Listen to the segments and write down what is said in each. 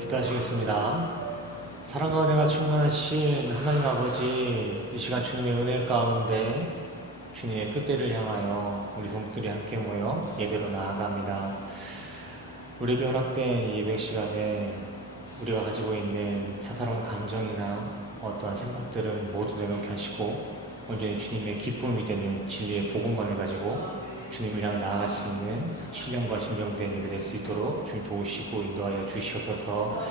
기도하시겠습니다. 사랑과 은혜가 충만하신 하나님 아버지, 이 시간 주님의 은혜 가운데 주님의 표대를 향하여 우리 성도들이 함께 모여 예배로 나아갑니다. 우리에게 허락된 예배 시간에 우리가 가지고 있는 사사로운 감정이나 어떠한 생각들을 모두 내놓게 하시고 온전히 주님의 기쁨이 되는 진리의 복음만을 가지고 주님을 향해 나아갈 수 있는 신령과 진정된 예배 될 수 있도록 주님 도우시고 인도하여 주시옵소서.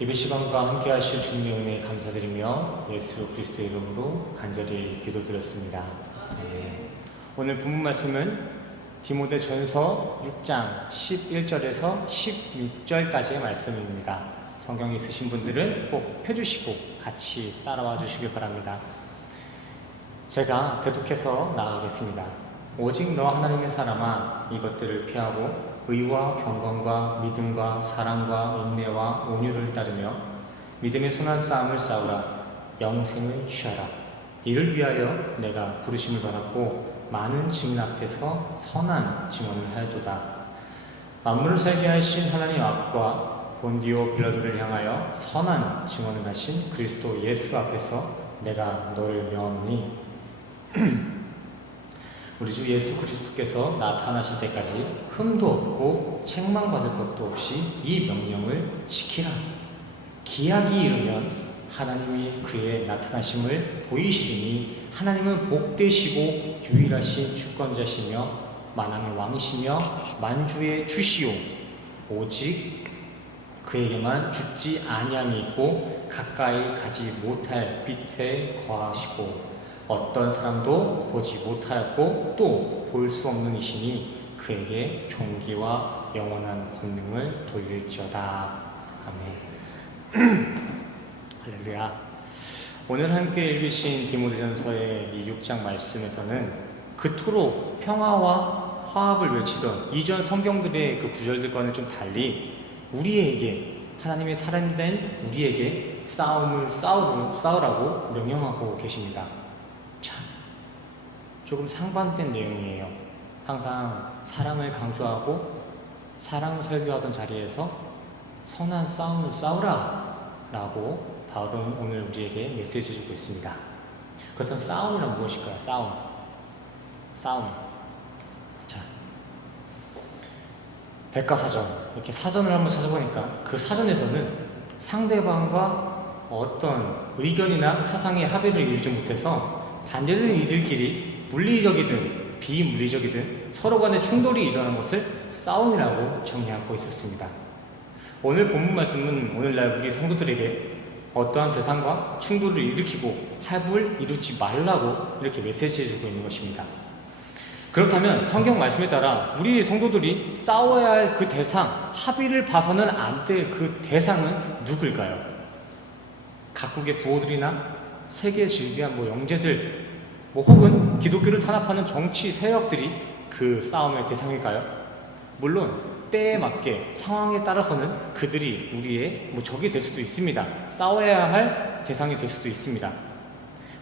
예배 시간과 함께 하실 주님의 은혜에 감사드리며 예수 그리스도의 이름으로 간절히 기도드렸습니다. 아멘. 오늘 본문 말씀은 디모데전서 6장 11절에서 16절까지의 말씀입니다. 성경 있으신 분들은 꼭 펴주시고 같이 따라와 주시길 바랍니다. 제가 대독해서 나아가겠습니다. 오직 너 하나님의 사람아, 이것들을 피하고 의와 경건과 믿음과 사랑과 인내와 온유를 따르며 믿음의 선한 싸움을 싸우라. 영생을 취하라. 이를 위하여 내가 부르심을 받았고 많은 증인 앞에서 선한 증언을 하였도다. 만물을 살게 하신 하나님 앞과 본디오 빌라도를 향하여 선한 증언을 하신 그리스도 예수 앞에서 내가 너를 명하노니 우리 주 예수 그리스도께서 나타나실 때까지 흠도 없고 책망받을 것도 없이 이 명령을 지키라. 기약이 이르면 하나님이 그의 나타나심을 보이시리니 하나님은 복되시고 유일하신 주권자시며 만왕의 왕이시며 만주의 주시오. 오직 그에게만 죽지 아니함이 있고 가까이 가지 못할 빛에 거하시고 어떤 사람도 보지 못하였고 또 볼 수 없는 이시니 그에게 존귀와 영원한 권능을 돌릴지어다. 아멘. 할렐루야. 오늘 함께 읽으신 디모데전서의 이 6장 말씀에서는 그토록 평화와 화합을 외치던 이전 성경들의 그 구절들과는 좀 달리 우리에게, 하나님의 사람된 우리에게 싸움을 싸우라고 명령하고 계십니다. 참, 조금 상반된 내용이에요. 항상 사랑을 강조하고 사랑을 설교하던 자리에서 선한 싸움을 싸우라 라고 바울은 오늘 우리에게 메시지 주고 있습니다. 그렇다면 싸움이란 무엇일까요? 싸움. 자, 백과사전, 이렇게 사전을 한번 찾아보니까 그 사전에서는 상대방과 어떤 의견이나 사상의 합의를 이루지 못해서 반대되는 이들끼리 물리적이든 비물리적이든 서로 간의 충돌이 일어나는 것을 싸움이라고 정의하고 있었습니다. 오늘 본문 말씀은 오늘날 우리 성도들에게 어떠한 대상과 충돌을 일으키고 합을 이루지 말라고 이렇게 메시지해주고 있는 것입니다. 그렇다면 성경 말씀에 따라 우리 성도들이 싸워야 할 그 대상, 합의를 봐서는 안 될 그 대상은 누굴까요? 각국의 부호들이나 세계 질비한 영재들, 혹은 기독교를 탄압하는 정치 세력들이 그 싸움의 대상일까요? 물론 때에 맞게 상황에 따라서는 그들이 우리의 적이 될 수도 있습니다. 싸워야 할 대상이 될 수도 있습니다.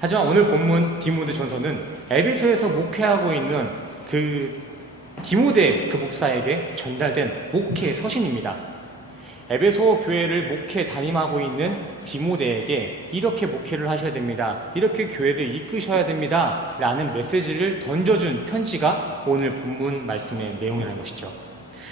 하지만 오늘 본문 디모데전서는 에베소에서 목회하고 있는 그 디모데 그 목사에게 전달된 목회 서신입니다. 에베소 교회를 목회 담임하고 있는 디모데에게 이렇게 목회를 하셔야 됩니다. 이렇게 교회를 이끄셔야 됩니다. 라는 메시지를 던져준 편지가 오늘 본문 말씀의 내용이라는 것이죠.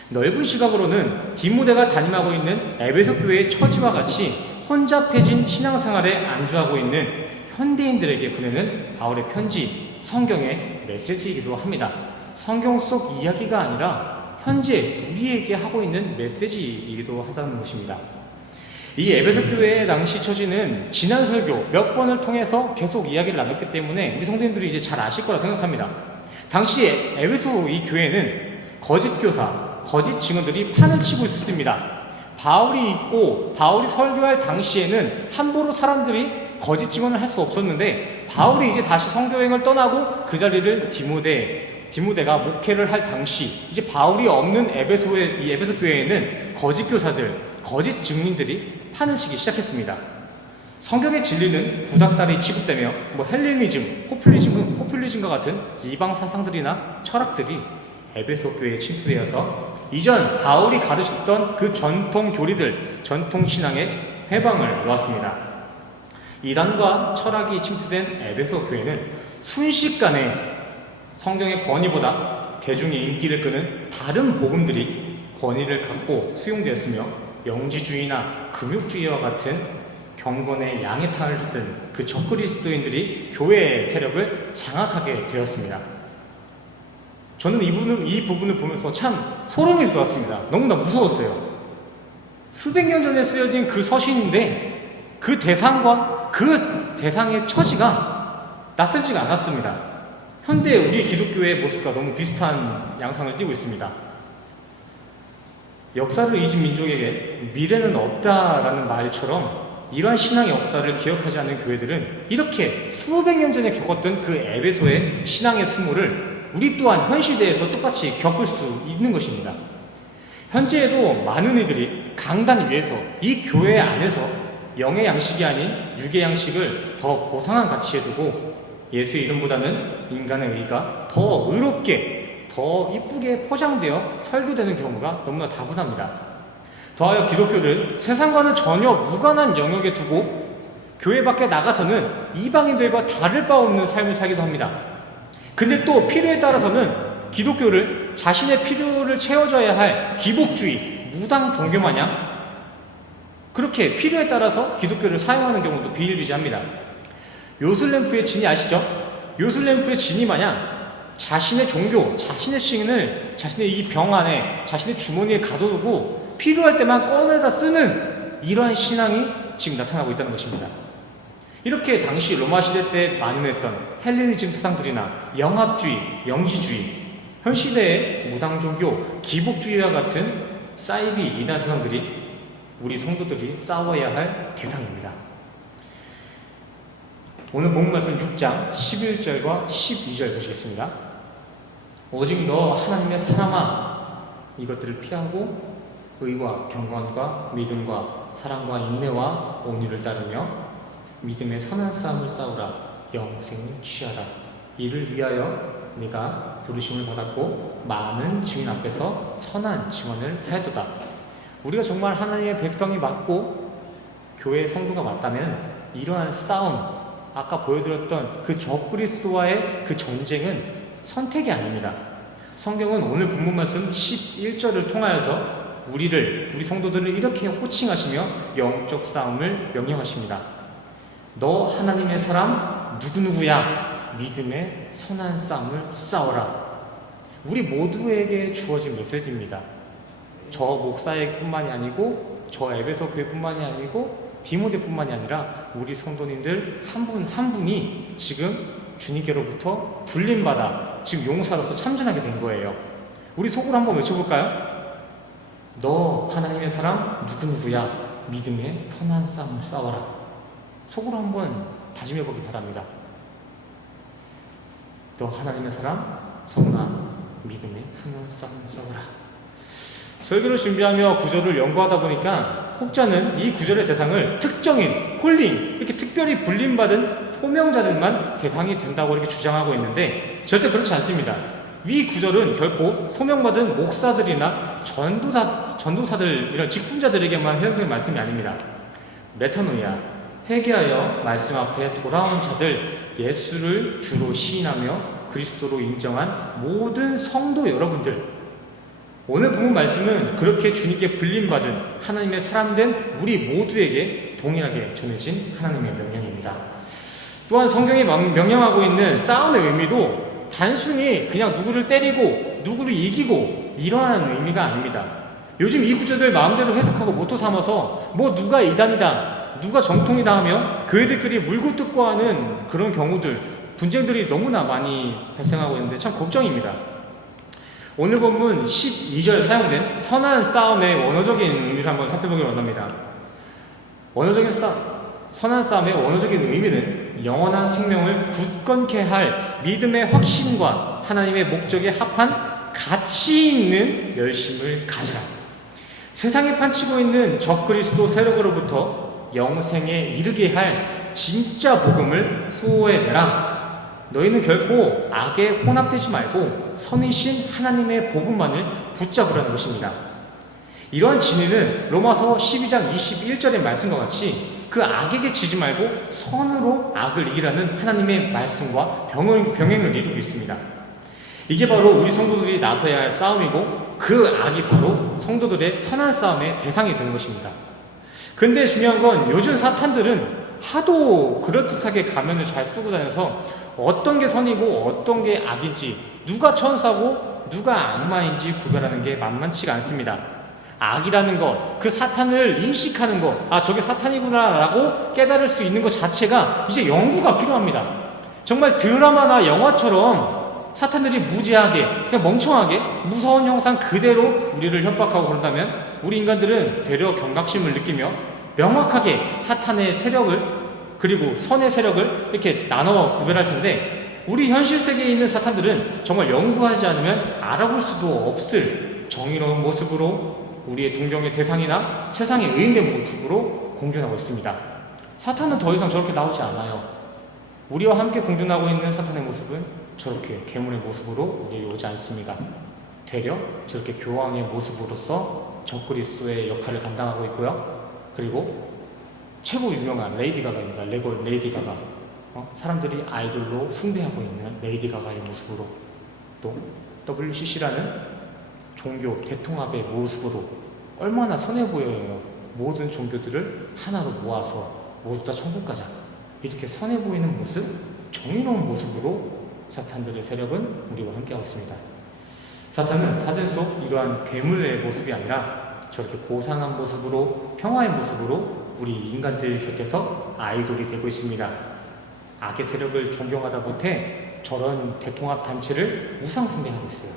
넓은 시각으로는 디모데가 담임하고 있는 에베소 교회의 처지와 같이 혼잡해진 신앙생활에 안주하고 있는 현대인들에게 보내는 바울의 편지, 성경의 메시지이기도 합니다. 성경 속 이야기가 아니라 현재 우리에게 하고 있는 메시지이기도 하다는 것입니다. 이 에베소 교회의 당시 처지는 지난 설교 몇 번을 통해서 계속 이야기를 나눴기 때문에 우리 성도님들이 이제 잘 아실 거라 생각합니다. 당시에 에베소 이 교회는 거짓 교사, 거짓 증언들이 판을 치고 있었습니다. 바울이 있고 바울이 설교할 당시에는 함부로 사람들이 거짓 증언을 할 수 없었는데 바울이 이제 다시 선교행을 떠나고 그 자리를 디모데가 목회를 할 당시 이제 바울이 없는 이 에베소 교회에는 거짓 교사들, 거짓 증인들이 판을 치기 시작했습니다. 성경의 진리는 구닥다리 취급되며 헬레니즘, 포퓰리즘과 같은 이방 사상들이나 철학들이 에베소 교회에 침투되어서 이전 바울이 가르쳤던 그 전통 교리들, 전통 신앙의 해방을 놓았습니다. 이단과 철학이 침투된 에베소 교회는 순식간에 성경의 권위보다 대중의 인기를 끄는 다른 복음들이 권위를 갖고 수용되었으며 영지주의나 금욕주의와 같은 경건의 양의 탈을 쓴 그 적그리스도인들이 교회의 세력을 장악하게 되었습니다. 저는 이 부분을 보면서 참 소름이 돋았습니다. 너무나 무서웠어요. 수백 년 전에 쓰여진 그 서신인데 그 대상과 그 대상의 처지가 낯설지가 않았습니다. 현대 우리 기독교의 모습과 너무 비슷한 양상을 띠고 있습니다. 역사를 잊은 민족에게 미래는 없다라는 말처럼 이러한 신앙의 역사를 기억하지 않는 교회들은 이렇게 수백 년 전에 겪었던 그 에베소의 신앙의 수모를 우리 또한 현 시대에서 똑같이 겪을 수 있는 것입니다. 현재에도 많은 이들이 강단 위에서 이 교회 안에서 영의 양식이 아닌 육의 양식을 더 고상한 가치에 두고 예수의 이름보다는 인간의 의가 더 의롭게, 더 이쁘게 포장되어 설교되는 경우가 너무나 다분합니다. 더하여 기독교를 세상과는 전혀 무관한 영역에 두고 교회 밖에 나가서는 이방인들과 다를 바 없는 삶을 살기도 합니다. 근데 또 필요에 따라서는 기독교를 자신의 필요를 채워줘야 할 기복주의, 무당 종교 마냥 그렇게 필요에 따라서 기독교를 사용하는 경우도 비일비재합니다. 요술램프의 진이 아시죠? 요술램프의 진이 마냥 자신의 종교, 자신의 신을 자신의 이 병 안에, 자신의 주머니에 가둬두고 필요할 때만 꺼내다 쓰는 이러한 신앙이 지금 나타나고 있다는 것입니다. 이렇게 당시 로마 시대 때 만연했던 헬레니즘 사상들이나 영합주의, 영지주의, 현 시대의 무당종교, 기복주의와 같은 사이비 이단 사상들이 우리 성도들이 싸워야 할 대상입니다. 오늘 본문 말씀 6장 11절과 12절 보시겠습니다. 오직 너 하나님의 사람아, 이것들을 피하고 의와 경건과 믿음과 사랑과 인내와 온유를 따르며 믿음의 선한 싸움을 싸우라. 영생을 취하라. 이를 위하여 네가 부르심을 받았고 많은 증인 앞에서 선한 증언을 하였도다. 우리가 정말 하나님의 백성이 맞고 교회의 성도가 맞다면 이러한 싸움, 아까 보여드렸던 그 적그리스도와의 그 전쟁은 선택이 아닙니다. 성경은 오늘 본문 말씀 11절을 통하여서 우리 성도들을 이렇게 호칭하시며 영적 싸움을 명령하십니다. 너 하나님의 사람 누구누구야, 믿음의 선한 싸움을 싸워라. 우리 모두에게 주어진 메시지입니다. 저 목사에게뿐만이 아니고 저 에베소 교회뿐만이 아니고 디모데뿐만이 아니라 우리 성도님들 한 분 한 분이 지금 주님께로부터 불림받아 지금 용사로서 참전하게 된 거예요. 우리 속으로 한번 외쳐볼까요? 너 하나님의 사람 누구누구야, 믿음의 선한 싸움을 싸워라. 속으로 한번 다짐해보기 바랍니다. 너 하나님의 사람 성나 믿음의 선한 싸움을 싸워라. 설교를 준비하며 구절을 연구하다 보니까 혹자는 이 구절의 대상을 특정인, 콜링, 이렇게 특별히 불림받은 소명자들만 대상이 된다고 이렇게 주장하고 있는데 절대 그렇지 않습니다. 위 구절은 결코 소명받은 목사들이나 전도사들, 이런 직분자들에게만 해당되는 말씀이 아닙니다. 메타노이아, 회개하여 말씀 앞에 돌아온 자들, 예수를 주로 시인하며 그리스도로 인정한 모든 성도 여러분들, 오늘 본문 말씀은 그렇게 주님께 불림받은 하나님의 사람된 우리 모두에게 동일하게 전해진 하나님의 명령입니다. 또한 성경이 명령하고 있는 싸움의 의미도 단순히 그냥 누구를 때리고 누구를 이기고 이러한 의미가 아닙니다. 요즘 이 구절들 마음대로 해석하고 모토 삼아서 뭐 누가 이단이다, 누가 정통이다 하며 교회들끼리 물고 뜯고 하는 그런 경우들, 분쟁들이 너무나 많이 발생하고 있는데 참 걱정입니다. 오늘 본문 12절 사용된 선한 싸움의 원어적인 의미를 한번 살펴보기 원합니다. 선한 싸움의 원어적인 의미는 영원한 생명을 굳건케 할 믿음의 확신과 하나님의 목적에 합한 가치 있는 열심을 가지라. 세상에 판치고 있는 적그리스도 세력으로부터 영생에 이르게 할 진짜 복음을 수호해내라. 너희는 결코 악에 혼합되지 말고 선이신 하나님의 복음만을 붙잡으라는 것입니다. 이러한 진리는 로마서 12장 21절의 말씀과 같이 그 악에게 지지 말고 선으로 악을 이기라는 하나님의 말씀과 병행을 이루고 있습니다. 이게 바로 우리 성도들이 나서야 할 싸움이고 그 악이 바로 성도들의 선한 싸움의 대상이 되는 것입니다. 근데 중요한 건 요즘 사탄들은 하도 그럴듯하게 가면을 잘 쓰고 다녀서 어떤 게 선이고 어떤 게 악인지, 누가 천사고 누가 악마인지 구별하는 게 만만치가 않습니다. 악이라는 것, 그 사탄을 인식하는 것, 아 저게 사탄이구나 라고 깨달을 수 있는 것 자체가 이제 연구가 필요합니다. 정말 드라마나 영화처럼 사탄들이 무지하게, 그냥 멍청하게 무서운 형상 그대로 우리를 협박하고 그런다면 우리 인간들은 되려 경각심을 느끼며 명확하게 사탄의 세력을 그리고 선의 세력을 이렇게 나눠 구별할 텐데, 우리 현실 세계에 있는 사탄들은 정말 연구하지 않으면 알아볼 수도 없을 정의로운 모습으로 우리의 동경의 대상이나 세상의 의인된 모습으로 공존하고 있습니다. 사탄은 더 이상 저렇게 나오지 않아요. 우리와 함께 공존하고 있는 사탄의 모습은 저렇게 괴물의 모습으로 우리에게 오지 않습니다. 되려 저렇게 교황의 모습으로서 적그리스도의 역할을 감당하고 있고요. 그리고 최고 유명한 레이디 가가입니다. 레이디 가가. 사람들이 아이돌로 숭배하고 있는 레이디 가가의 모습으로, 또 WCC라는 종교 대통합의 모습으로 얼마나 선해 보여요. 모든 종교들을 하나로 모아서 모두 다 천국 가자, 이렇게 선해 보이는 모습, 정의로운 모습으로 사탄들의 세력은 우리와 함께하고 있습니다. 사탄은 사전 속 이러한 괴물의 모습이 아니라 저렇게 고상한 모습으로, 평화의 모습으로 우리 인간들 곁에서 아이돌이 되고 있습니다. 악의 세력을 존경하다 못해 저런 대통합 단체를 우상 숭배하고 있어요.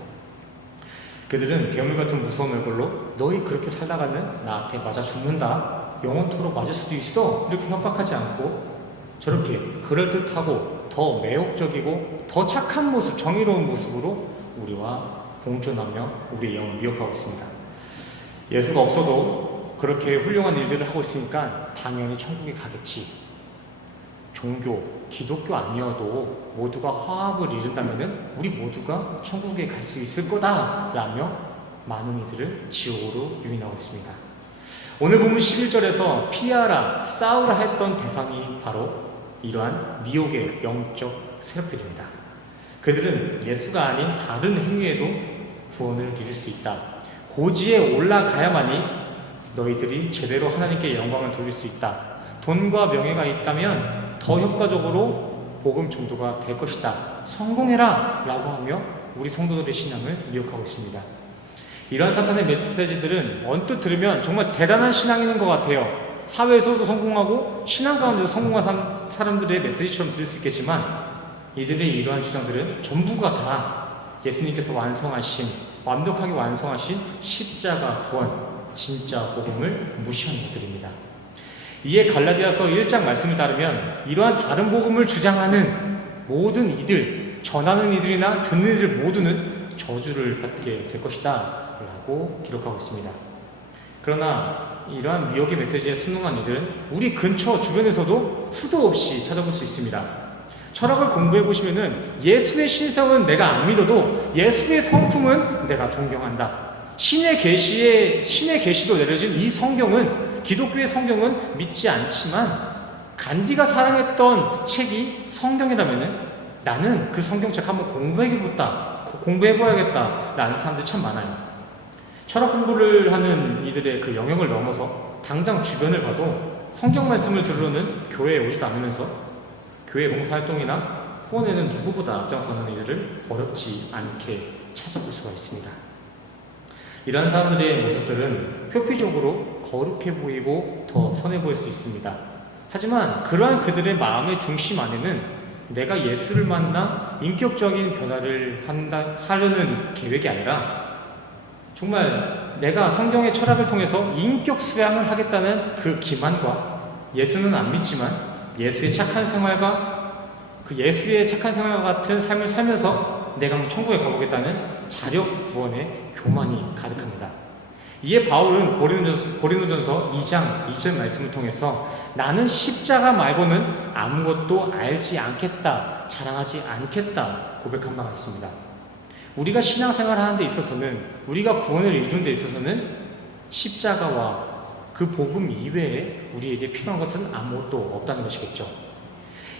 그들은 괴물 같은 무서운 얼굴로 너희 그렇게 살다가는 나한테 맞아 죽는다, 영원토록 맞을 수도 있어, 이렇게 협박하지 않고 저렇게 그럴듯하고 더 매혹적이고 더 착한 모습, 정의로운 모습으로 우리와 공존하며 우리의 영을 미혹하고 있습니다. 예수가 없어도 그렇게 훌륭한 일들을 하고 있으니까 당연히 천국에 가겠지. 종교, 기독교 아니어도 모두가 화합을 이룬다면 우리 모두가 천국에 갈 수 있을 거다 라며 많은 이들을 지옥으로 유인하고 있습니다. 오늘 본문 11절에서 피하라, 싸우라 했던 대상이 바로 이러한 미혹의 영적 세력들입니다. 그들은 예수가 아닌 다른 행위에도 구원을 이룰 수 있다. 고지에 올라가야만이 너희들이 제대로 하나님께 영광을 돌릴 수 있다. 돈과 명예가 있다면 더 효과적으로 복음 전도가 될 것이다. 성공해라 라고 하며 우리 성도들의 신앙을 미혹하고 있습니다. 이러한 사탄의 메시지들은 언뜻 들으면 정말 대단한 신앙인 것 같아요. 사회에서도 성공하고 신앙 가운데서 성공한 사람들의 메시지처럼 들릴 수 있겠지만, 이들의 이러한 주장들은 전부가 다 예수님께서 완벽하게 완성하신 십자가 구원, 진짜 복음을 무시하는 것들입니다. 이에 갈라디아서 1장 말씀을 따르면 이러한 다른 복음을 주장하는 모든 이들, 전하는 이들이나 듣는 이들 모두는 저주를 받게 될 것이다 라고 기록하고 있습니다. 그러나 이러한 미혹의 메시지에 순응한 이들은 우리 근처 주변에서도 수도 없이 찾아볼 수 있습니다. 철학을 공부해 보시면은 예수의 신성은 내가 안믿어도 예수의 성품은 내가 존경한다. 신의 계시로 내려진 이 성경은, 기독교의 성경은 믿지 않지만 간디가 사랑했던 책이 성경이라면은 나는 그 성경책 한번 공부해봐야겠다 라는 사람들이 참 많아요. 철학 공부를 하는 이들의 그 영역을 넘어서 당장 주변을 봐도 성경 말씀을 들으러는 교회에 오지도 않으면서 교회 봉사활동이나 후원에는 누구보다 앞장서는 이들을 어렵지 않게 찾아볼 수가 있습니다. 이러한 사람들의 모습들은 표피적으로 거룩해 보이고 더 선해 보일 수 있습니다. 하지만 그러한 그들의 마음의 중심 안에는 내가 예수를 만나 인격적인 변화를 하려는 계획이 아니라 정말 내가 성경의 철학을 통해서 인격 수양을 하겠다는 그 기만과, 예수는 안 믿지만 예수의 착한 생활과 같은 삶을 살면서 내가 한번 천국에 가보겠다는 자력 구원의 교만이 가득합니다. 이에 바울은 고린도전서 2장 2절 말씀을 통해서 나는 십자가 말고는 아무것도 알지 않겠다 자랑하지 않겠다 고백한 바가 있습니다. 우리가 신앙생활을 하는 데 있어서는, 우리가 구원을 이루는 데 있어서는 십자가와 그 복음 이외에 우리에게 필요한 것은 아무것도 없다는 것이겠죠.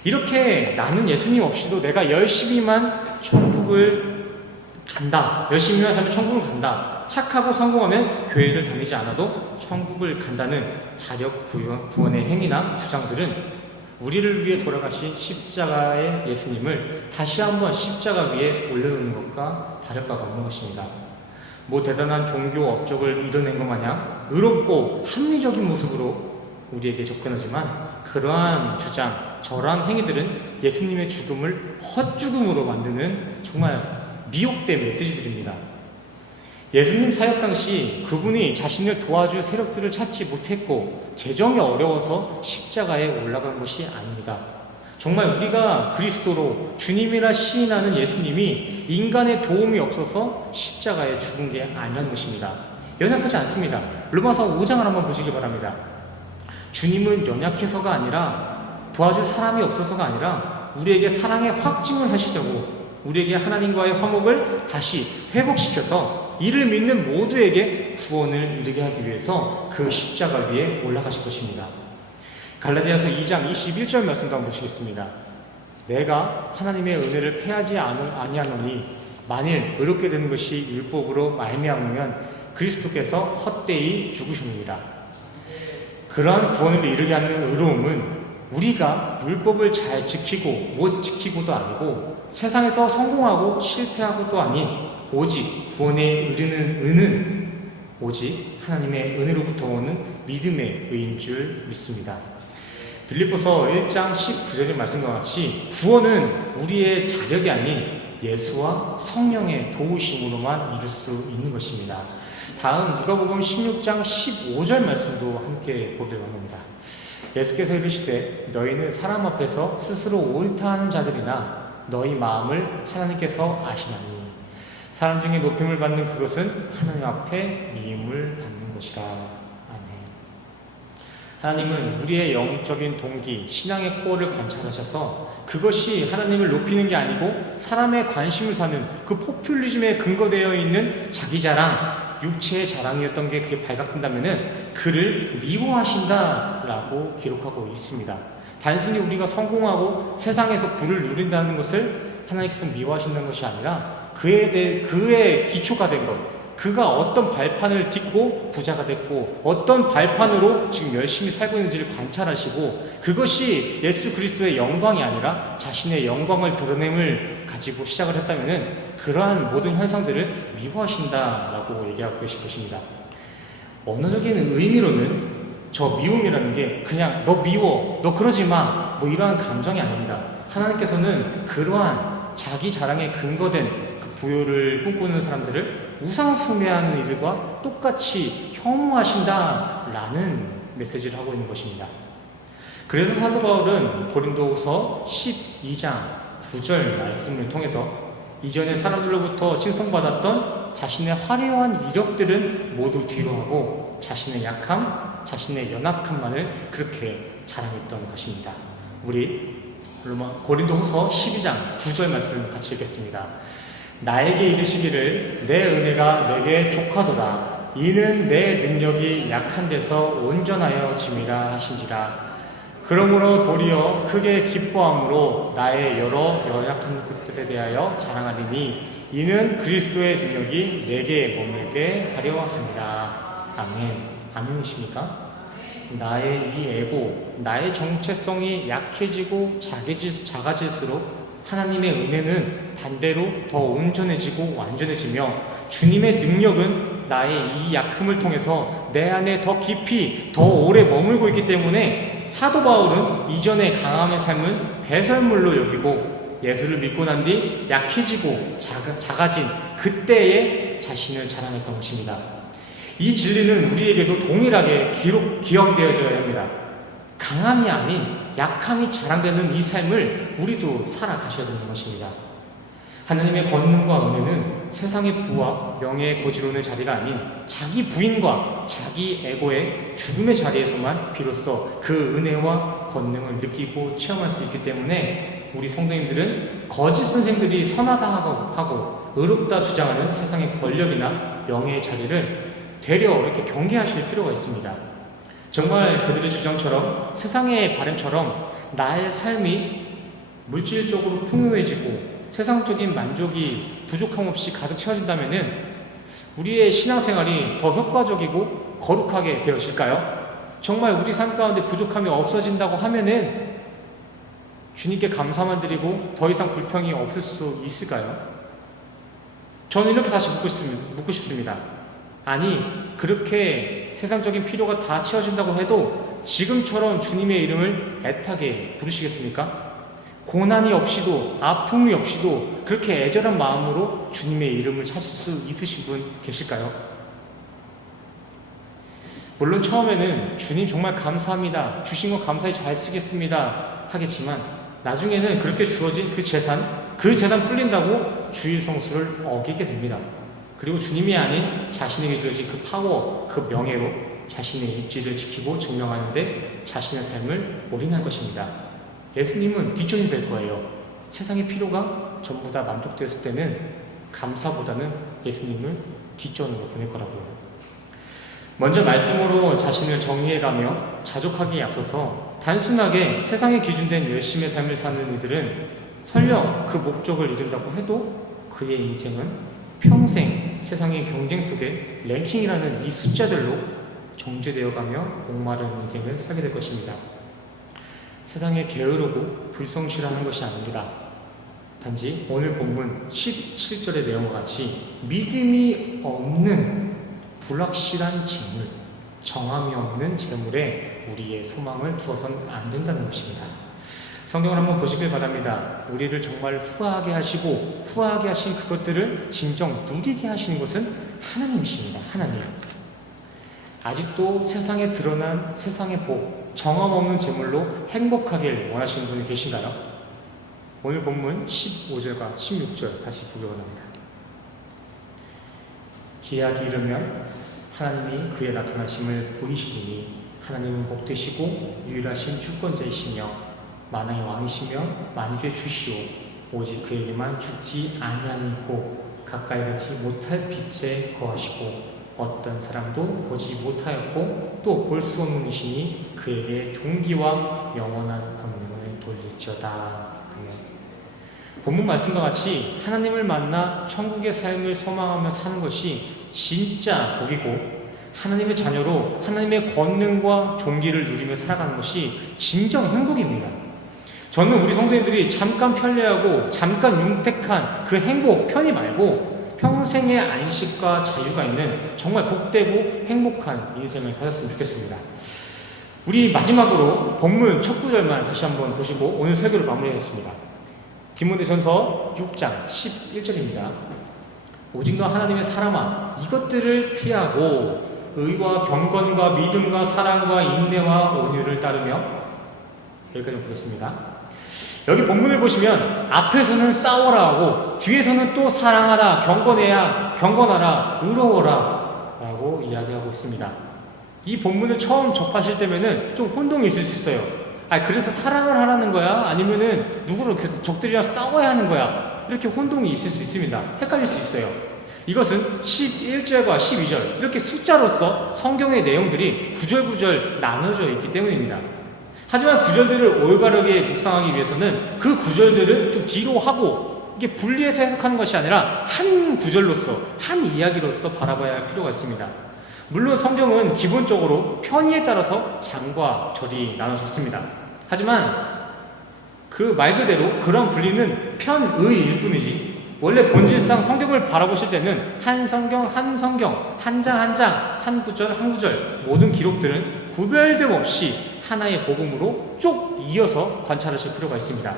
이렇게 나는 예수님 없이도 내가 열심히만 천국을 간다, 열심히만 살면 천국을 간다, 착하고 성공하면 교회를 다니지 않아도 천국을 간다는 자력 구원의 행위나 주장들은 우리를 위해 돌아가신 십자가의 예수님을 다시 한번 십자가 위에 올려놓는 것과 다를 바가 없는 것입니다. 뭐 대단한 종교 업적을 이뤄낸 것 마냥 의롭고 합리적인 모습으로 우리에게 접근하지만, 그러한 주장, 저러한 행위들은 예수님의 죽음을 헛죽음으로 만드는 정말 미혹된 메시지들입니다. 예수님 사역 당시 그분이 자신을 도와줄 세력들을 찾지 못했고 재정이 어려워서 십자가에 올라간 것이 아닙니다. 정말 우리가 그리스도로 주님이라 시인하는 예수님이 인간의 도움이 없어서 십자가에 죽은 게 아니라는 것입니다. 연약하지 않습니다. 로마서 5장을 한번 보시기 바랍니다. 주님은 연약해서가 아니라, 도와줄 사람이 없어서가 아니라 우리에게 사랑의 확증을 하시려고, 우리에게 하나님과의 화목을 다시 회복시켜서 이를 믿는 모두에게 구원을 이루게 하기 위해서 그 십자가 위에 올라가실 것입니다. 갈라디아서 2장 21절 말씀도 한번 보시겠습니다. 내가 하나님의 은혜를 패하지 아니하노니 만일 의롭게 되는 것이 율법으로 말미암으면 그리스도께서 헛되이 죽으셨느니라. 그러한 구원을 이루게 하는 의로움은 우리가 율법을 잘 지키고 못 지키고도 아니고 세상에서 성공하고 실패하고도 아닌, 오직 구원에 이르는 의는 오직 하나님의 은혜로부터 오는 믿음의 의인 줄 믿습니다. 빌립보서 1장 19절의 말씀과 같이 구원은 우리의 자력이 아닌 예수와 성령의 도우심으로만 이룰 수 있는 것입니다. 다음 누가복음 16장 15절 말씀도 함께 보기를 원합니다. 예수께서 이르시되 너희는 사람 앞에서 스스로 옳다 하는 자들이나 너희 마음을 하나님께서 아시나니 사람 중에 높임을 받는 그것은 하나님 앞에 미움을 받는 것이라. 아멘. 하나님은 우리의 영적인 동기, 신앙의 코어를 관찰하셔서 그것이 하나님을 높이는 게 아니고 사람의 관심을 사는 그 포퓰리즘에 근거되어 있는 자기 자랑, 육체의 자랑이었던 게 그게 발각된다면 그를 미워하신다라고 기록하고 있습니다. 단순히 우리가 성공하고 세상에서 부를 누린다는 것을 하나님께서 미워하신다는 것이 아니라 그의 기초가 된 것, 그가 어떤 발판을 딛고 부자가 됐고 어떤 발판으로 지금 열심히 살고 있는지를 관찰하시고, 그것이 예수 그리스도의 영광이 아니라 자신의 영광을 드러냄을 가지고 시작을 했다면 그러한 모든 현상들을 미워하신다라고 얘기하고 계실 것입니다. 언어적인 의미로는 저 미움이라는 게 그냥 너 미워, 너 그러지 마, 뭐 이러한 감정이 아닙니다. 하나님께서는 그러한 자기 자랑에 근거된 그 부요를 꿈꾸는 사람들을 우상숭배하는 이들과 똑같이 혐오하신다라는 메시지를 하고 있는 것입니다. 그래서 사도 바울은 고린도후서 12장 9절 말씀을 통해서 이전에 사람들로부터 칭송받았던 자신의 화려한 이력들은 모두 뒤로하고 자신의 약함, 자신의 연약함만을 그렇게 자랑했던 것입니다. 우리 고린도후서 12장 9절 말씀 같이 읽겠습니다. 나에게 이르시기를 내 은혜가 내게 족하도다. 이는 내 능력이 약한 데서 온전하여 짐이라 하신지라. 그러므로 도리어 크게 기뻐함으로 나의 여러 연약한 것들에 대하여 자랑하리니 이는 그리스도의 능력이 내게 머물게 하려 함이라. 아멘. 아멘이십니까? 나의 이 에고, 나의 정체성이 약해지고 작아질수록 하나님의 은혜는 반대로 더 온전해지고 완전해지며 주님의 능력은 나의 이 약함을 통해서 내 안에 더 깊이 더 오래 머물고 있기 때문에 사도 바울은 이전의 강함의 삶은 배설물로 여기고 예수를 믿고 난 뒤 약해지고 작아진 그때의 자신을 자랑했던 것입니다. 이 진리는 우리에게도 동일하게 기억되어져야 합니다. 강함이 아닌 약함이 자랑되는 이 삶을 우리도 살아가셔야 되는 것입니다. 하나님의 권능과 은혜는 세상의 부와 명예의 고지론의 자리가 아닌 자기 부인과 자기 에고의 죽음의 자리에서만 비로소 그 은혜와 권능을 느끼고 체험할 수 있기 때문에 때문에 우리 성도님들은 거짓 선생들이 선하다 하고 의롭다 주장하는 세상의 권력이나 명예의 자리를 되려 이렇게 경계하실 필요가 있습니다. 정말 그들의 주장처럼 세상의 바램처럼 나의 삶이 물질적으로 풍요해지고 세상적인 만족이 부족함 없이 가득 채워진다면 우리의 신앙생활이 더 효과적이고 거룩하게 되어질까요? 정말 우리 삶 가운데 부족함이 없어진다고 하면은 주님께 감사만 드리고 더 이상 불평이 없을 수 있을까요? 저는 이렇게 다시 묻고 싶습니다. 아니, 그렇게 세상적인 필요가 다 채워진다고 해도 지금처럼 주님의 이름을 애타게 부르시겠습니까? 고난이 없이도, 아픔이 없이도 그렇게 애절한 마음으로 주님의 이름을 찾을 수 있으신 분 계실까요? 물론 처음에는 주님 정말 감사합니다, 주신 거 감사히 잘 쓰겠습니다 하겠지만 나중에는 그렇게 주어진 그 재산 풀린다고 주일 성수를 어기게 됩니다. 그리고 주님이 아닌 자신에게 주어진 그 파워, 그 명예로 자신의 입지를 지키고 증명하는데 자신의 삶을 올인할 것입니다. 예수님은 뒷전이 될 거예요. 세상의 필요가 전부 다 만족됐을 때는 감사보다는 예수님을 뒷전으로 보낼 거라고요. 먼저 말씀으로 자신을 정의해가며 자족하기에 앞서서 단순하게 세상에 기준된 열심의 삶을 사는 이들은 설령 그 목적을 이룬다고 해도 그의 인생은 평생 세상의 경쟁 속에 랭킹이라는 이 숫자들로 정죄되어가며 목마른 인생을 살게 될 것입니다. 세상에 게으르고 불성실하는 것이 아닙니다. 단지 오늘 본문 17절의 내용과 같이 믿음이 없는 불확실한 재물, 정함이 없는 재물에 우리의 소망을 두어서는 안 된다는 것입니다. 성경을 한번 보시길 바랍니다. 우리를 정말 후하게 하시고 후하게 하신 그것들을 진정 누리게 하시는 것은 하나님이십니다. 하나님. 아직도 세상에 드러난 세상의 복, 정함 없는 재물로 행복하길 원하시는 분이 계신가요? 오늘 본문 15절과 16절 다시 보기 원합니다. 기약이 이르면 하나님이 그의 나타나심을 보이시리니 하나님은 복되시고 유일하신 주권자이시며 만왕의 왕이시며 만주의 주시오 오직 그에게만 죽지 아니함이 있고 가까이 가지 못할 빛에 거하시고 어떤 사람도 보지 못하였고 또 볼 수 없는 이시니 그에게 존귀와 영원한 권능을 돌릴지어다. 아멘. 본문 말씀과 같이 하나님을 만나 천국의 삶을 소망하며 사는 것이 진짜 복이고 하나님의 자녀로 하나님의 권능과 존귀를 누리며 살아가는 것이 진정 행복입니다. 저는 우리 성도님들이 잠깐 편리하고 잠깐 윤택한 그 행복, 편의 말고 평생의 안식과 자유가 있는 정말 복되고 행복한 인생을 사셨으면 좋겠습니다. 우리 마지막으로 본문 첫 구절만 다시 한번 보시고 오늘 설교를 마무리하겠습니다. 디모데전서 6장 11절입니다. 오직 너 하나님의 사람아 이것들을 피하고 의와 경건과 믿음과 사랑과 인내와 온유를 따르며 여기까지 보겠습니다. 여기 본문을 보시면 앞에서는 싸워라 하고 뒤에서는 또 사랑하라, 경건하라, 의로워라 라고 이야기하고 있습니다. 이 본문을 처음 접하실 때면은 좀 혼동이 있을 수 있어요. 그래서 사랑을 하라는 거야? 아니면은 누구를 적들이랑 싸워야 하는 거야? 이렇게 혼동이 있을 수 있습니다. 헷갈릴 수 있어요. 이것은 11절과 12절 이렇게 숫자로서 성경의 내용들이 구절구절 나눠져 있기 때문입니다. 하지만 구절들을 올바르게 묵상하기 위해서는 그 구절들을 좀 뒤로 하고 이게 분리해서 해석하는 것이 아니라 한 구절로서 한 이야기로서 바라봐야 할 필요가 있습니다. 물론 성경은 기본적으로 편의에 따라서 장과 절이 나눠졌습니다. 하지만 그 말 그대로 그런 분리는 편의일 뿐이지 원래 본질상 성경을 바라보실 때는 한 성경, 한 장 한 장, 한 구절 모든 기록들은 구별됨 없이 하나의 복음으로 쭉 이어서 관찰하실 필요가 있습니다.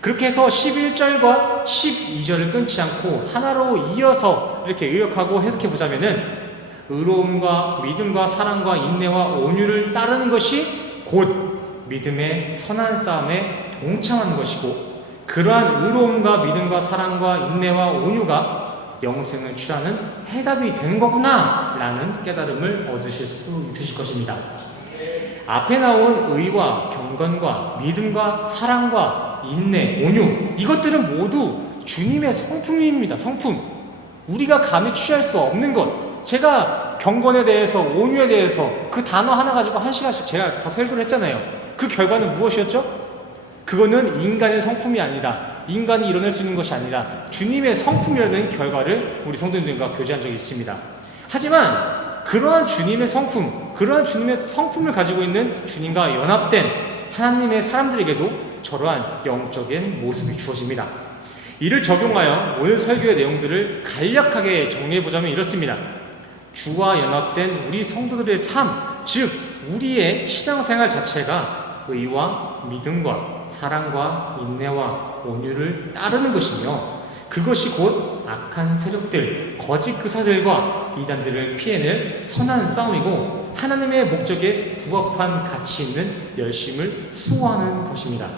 그렇게 해서 11절과 12절을 끊지 않고 하나로 이어서 이렇게 의역하고 해석해 보자면은 의로움과 믿음과 사랑과 인내와 온유를 따르는 것이 곧 믿음의 선한 싸움에 동참하는 것이고 그러한 의로움과 믿음과 사랑과 인내와 온유가 영생을 취하는 해답이 되는 거구나 라는 깨달음을 얻으실 수 있으실 것입니다. 앞에 나온 의와 경건과 믿음과 사랑과 인내, 온유, 이것들은 모두 주님의 성품입니다. 성품. 우리가 감히 취할 수 없는 것. 제가 경건에 대해서, 온유에 대해서 그 단어 하나 가지고 1시간씩 제가 다 설교를 했잖아요. 그 결과는 무엇이었죠? 그거는 인간의 성품이 아니다. 인간이 이뤄낼 수 있는 것이 아니라 주님의 성품이라는 결과를 우리 성도님들과 교제한 적이 있습니다. 하지만 그러한 주님의 성품, 그러한 주님의 성품을 가지고 있는 주님과 연합된 하나님의 사람들에게도 저러한 영적인 모습이 주어집니다. 이를 적용하여 오늘 설교의 내용들을 간략하게 정리해보자면 이렇습니다. 주와 연합된 우리 성도들의 삶, 즉 우리의 신앙생활 자체가 의와 믿음과 사랑과 인내와 온유를 따르는 것이며, 그것이 곧 악한 세력들, 거짓 교사들과 이단들을 피해낼 선한 싸움이고 하나님의 목적에 부합한 가치 있는 열심을 수호하는 것입니다.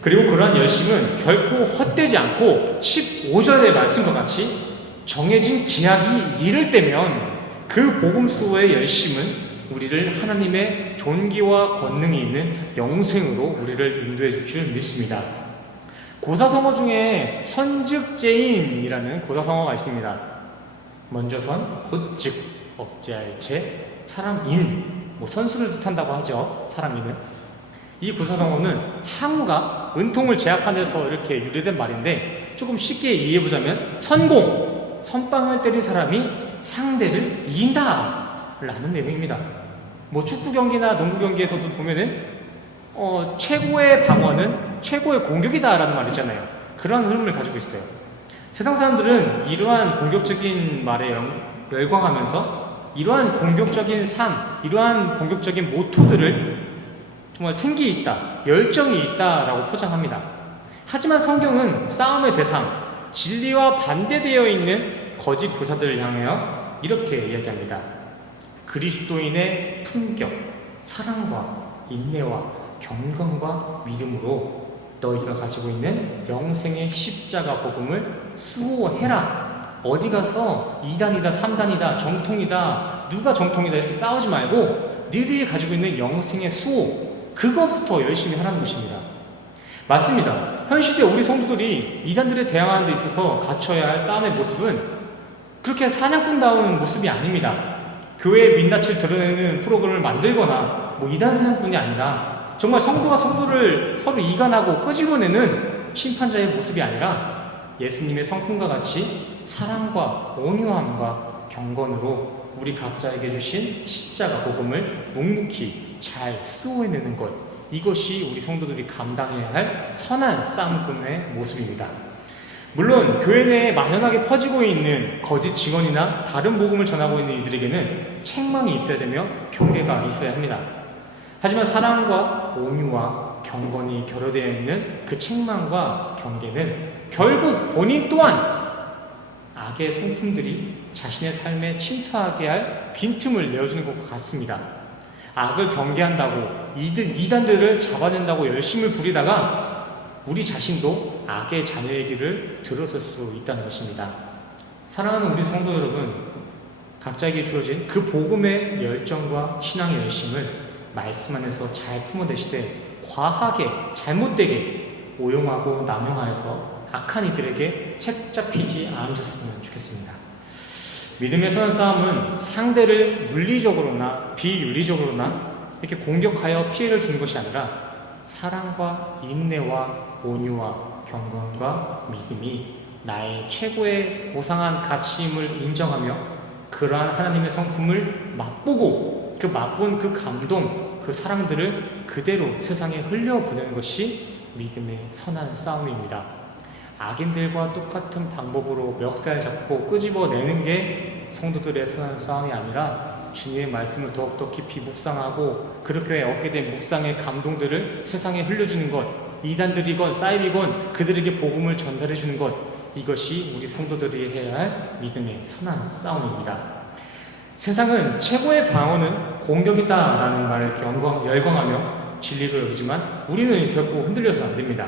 그리고 그러한 열심은 결코 헛되지 않고 15절의 말씀과 같이 정해진 기약이 이를 때면 그 복음 수호의 열심은 우리를 하나님의 존귀와 권능이 있는 영생으로 우리를 인도해 줄 줄 믿습니다. 고사성어 중에 선즉죄인이라는 고사성어가 있습니다. 먼저 선, 곧 즉, 억제할 제, 사람인, 선수를 뜻한다고 하죠. 사람인은. 이 고사성어는 항우가 은통을 제압하면서 이렇게 유래된 말인데, 조금 쉽게 이해해보자면 선공, 선빵을 때린 사람이 상대를 이긴다 라는 내용입니다. 축구 경기나 농구 경기에서도 보면은 최고의 방어는 최고의 공격이다 라는 말 있잖아요. 그러한 흐름을 가지고 있어요. 세상 사람들은 이러한 공격적인 말에 열광하면서 이러한 공격적인 삶, 이러한 공격적인 모토들을 정말 생기 있다, 열정이 있다라고 포장합니다. 하지만 성경은 싸움의 대상, 진리와 반대되어 있는 거짓 교사들을 향하여 이렇게 이야기합니다. 그리스도인의 품격, 사랑과 인내와 경건과 믿음으로 너희가 가지고 있는 영생의 십자가 복음을 수호해라. 어디 가서 2단이다, 3단이다, 정통이다, 누가 정통이다 이렇게 싸우지 말고 너희들이 가지고 있는 영생의 수호, 그거부터 열심히 하라는 것입니다. 맞습니다. 현 시대 우리 성도들이 이단들에 대항하는 데 있어서 갖춰야 할 싸움의 모습은 그렇게 사냥꾼다운 모습이 아닙니다. 교회의 민낯을 드러내는 프로그램을 만들거나 이단 사냥꾼이 아니라 정말 성도가 성도를 서로 이간하고 끄집어내는 심판자의 모습이 아니라 예수님의 성품과 같이 사랑과 온유함과 경건으로 우리 각자에게 주신 십자가 복음을 묵묵히 잘 수호해내는 것, 이것이 우리 성도들이 감당해야 할 선한 싸움꾼의 모습입니다. 물론 교회 내에 만연하게 퍼지고 있는 거짓 증언이나 다른 복음을 전하고 있는 이들에게는 책망이 있어야 되며 경계가 있어야 합니다. 하지만 사랑과 온유와 경건이 결여되어 있는 그 책망과 경계는 결국 본인 또한 악의 성품들이 자신의 삶에 침투하게 할 빈틈을 내어주는 것과 같습니다. 악을 경계한다고 이단들을 잡아낸다고 열심을 부리다가 우리 자신도 악의 자녀의 길을 들어설 수 있다는 것입니다. 사랑하는 우리 성도 여러분, 각자에게 주어진 그 복음의 열정과 신앙의 열심을 말씀 안에서 잘 품어내시되 과하게 잘못되게 오용하고 남용하여서 악한 이들에게 책 잡히지 않으셨으면 좋겠습니다. 믿음의 선한 싸움은 상대를 물리적으로나 비윤리적으로나 이렇게 공격하여 피해를 주는 것이 아니라 사랑과 인내와 온유와 경건과 믿음이 나의 최고의 고상한 가치임을 인정하며 그러한 하나님의 성품을 맛보고 그 맛본 그 감동, 그 사랑들을 그대로 세상에 흘려보내는 것이 믿음의 선한 싸움입니다. 악인들과 똑같은 방법으로 멱살 잡고 끄집어내는 게 성도들의 선한 싸움이 아니라 주님의 말씀을 더욱더 깊이 묵상하고 그렇게 얻게 된 묵상의 감동들을 세상에 흘려주는 것, 이단들이건 사이비건 그들에게 복음을 전달해주는 것, 이것이 우리 성도들이 해야 할 믿음의 선한 싸움입니다. 세상은 최고의 방어는 공격이다라는 말을 열광하며 진리로 여기지만 우리는 결코 흔들려서는 안 됩니다.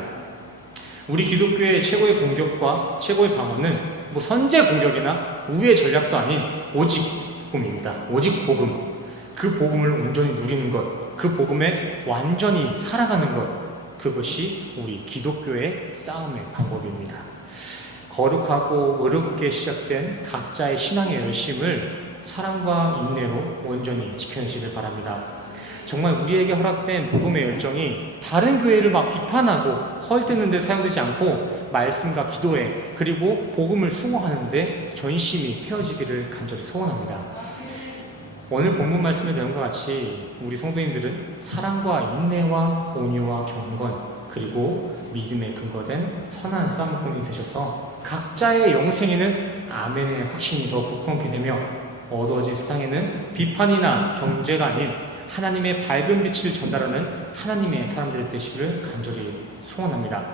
우리 기독교의 최고의 공격과 최고의 방어는 선제 공격이나 우회 전략도 아닌 오직 복음입니다. 오직 복음. 그 복음을 온전히 누리는 것, 그 복음에 완전히 살아가는 것, 그것이 우리 기독교의 싸움의 방법입니다. 거룩하고 의롭게 시작된 각자의 신앙의 열심을 사랑과 인내로 온전히 지켜내시길 바랍니다. 정말 우리에게 허락된 복음의 열정이 다른 교회를 막 비판하고 헐뜯는 데 사용되지 않고 말씀과 기도에 그리고 복음을 수호하는 데 전심이 태워지기를 간절히 소원합니다. 오늘 본문 말씀의 내용과 같이 우리 성도님들은 사랑과 인내와 온유와 경건 그리고 믿음에 근거된 선한 싸움꾼이 되셔서 각자의 영생에는 아멘의 확신이 더 굳건케 되며 어두워진 세상에는 비판이나 정죄가 아닌 하나님의 밝은 빛을 전달하는 하나님의 사람들이 되시기를 간절히 소원합니다.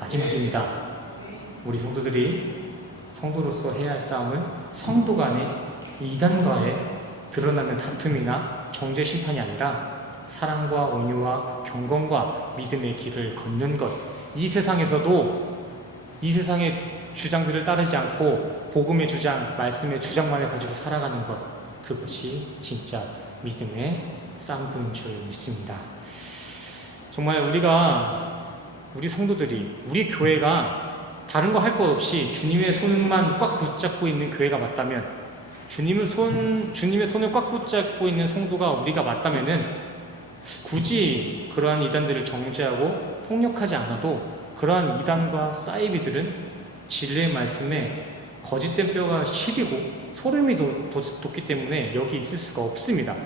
마지막입니다. 우리 성도들이 성도로서 해야 할 싸움은 성도 간의 이단과의 드러나는 다툼이나 정죄 심판이 아니라 사랑과 온유와 경건과 믿음의 길을 걷는 것. 이 세상에서도 이 세상의 주장들을 따르지 않고 복음의 주장, 말씀의 주장만을 가지고 살아가는 것. 그것이 진짜 믿음의 싸움꾼인 줄 믿습니다. 정말 우리 성도들이, 우리 교회가 다른 거 할 것 없이 주님의 손만 꽉 붙잡고 있는 교회가 맞다면, 주님의 손을 꽉 붙잡고 있는 성도가 우리가 맞다면은 굳이 그러한 이단들을 정죄하고 폭력하지 않아도 그러한 이단과 사이비들은 진리의 말씀에 거짓된 뼈가 시리고 소름이 돋기 때문에 여기 있을 수가 없습니다.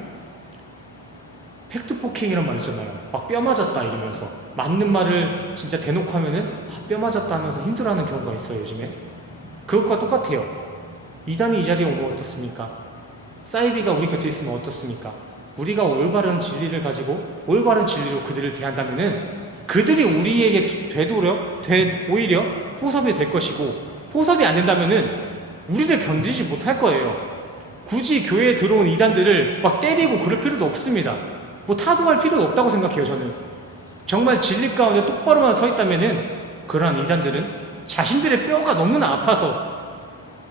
팩트 폭행이란 말 있잖아요. 막 뼈 맞았다 이러면서 맞는 말을 진짜 대놓고 하면은 뼈 맞았다 하면서 힘들어하는 경우가 있어요. 요즘에 그것과 똑같아요. 이단이 이 자리에 오면 어떻습니까? 사이비가 우리 곁에 있으면 어떻습니까? 우리가 올바른 진리를 가지고 올바른 진리로 그들을 대한다면은 그들이 우리에게 오히려 포섭이 될 것이고, 포섭이 안 된다면은 우리를 견디지 못할 거예요. 굳이 교회에 들어온 이단들을 막 때리고 그럴 필요도 없습니다. 뭐 타도할 필요도 없다고 생각해요. 저는 정말 진리 가운데 똑바로만 서 있다면은 그러한 이단들은 자신들의 뼈가 너무나 아파서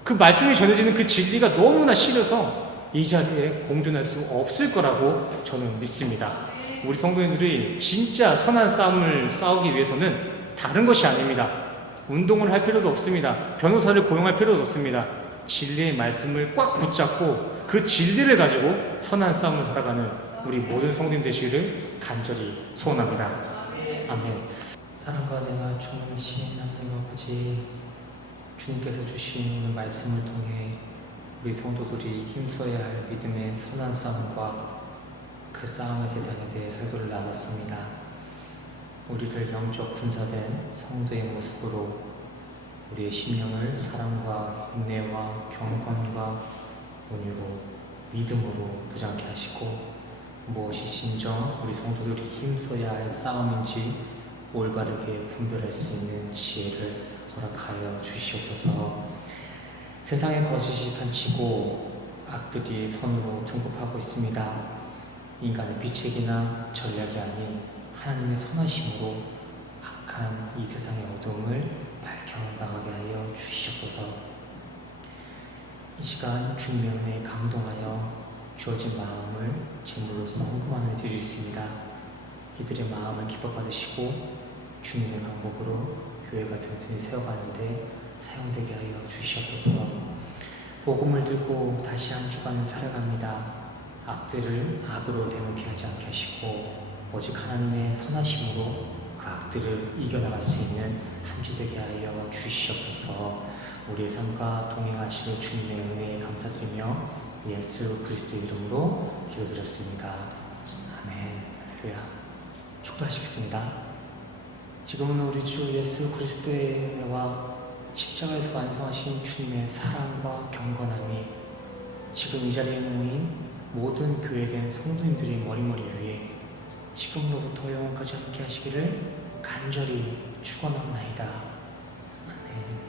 그 말씀이 전해지는 그 진리가 너무나 싫어서 이 자리에 공존할 수 없을 거라고 저는 믿습니다. 우리 성도님들이 진짜 선한 싸움을 싸우기 위해서는 다른 것이 아닙니다. 운동을 할 필요도 없습니다. 변호사를 고용할 필요도 없습니다. 진리의 말씀을 꽉 붙잡고 그 진리를 가지고 선한 싸움을 살아가는 우리 모든 성도님 되시기를 간절히 소원합니다. 아멘. 사랑과 은혜가 충만하신 하나님 아버지, 주님께서 주신 오늘 말씀을 통해 우리 성도들이 힘써야 할 믿음의 선한 싸움과 그 싸움의 세상에 대해 설교를 나눴습니다. 우리를 영적 군사된 성도의 모습으로 우리의 심령을 사랑과 인내와 경건과 온유로 믿음으로 부장케 하시고, 무엇이 진정 우리 성도들이 힘써야 할 싸움인지 올바르게 분별할 수 있는 지혜를 허락하여 주시옵소서. 세상의 거짓이 판치고 악들이 선으로 둔급하고 있습니다. 인간의 비책이나 전략이 아닌 하나님의 선하심으로 악한 이 세상의 어둠을 밝혀나가게 하여 주시옵소서. 이 시간 주님의 은혜에 감동하여 주어진 마음을 제물로서 헌금하는 이들이 있습니다. 이들의 마음을 기뻐 받으시고 주님의 방법으로 교회가 든든히 세워가는데 사용되게 하여 주시옵소서. 복음을 들고 다시 한 주간을 살아갑니다. 악들을 악으로 대놓게 하지 않게 하시고 오직 하나님의 선하심으로 그 악들을 이겨나갈 수 있는 한 주 되게 하여 주시옵소서. 우리의 삶과 동행하시는 주님의 은혜에 감사드리며 예수 그리스도의 이름으로 기도드렸습니다. 아멘. 할렐루야. 축도하시겠습니다. 지금은 우리 주 예수 그리스도의 은혜와 십자가에서 완성하신 주님의 사랑과 경건함이 지금 이 자리에 모인 모든 교회된 성도님들의 머리머리 위에 지금으로부터 영원까지 함께 하시기를 간절히 축원합나이다. 아멘.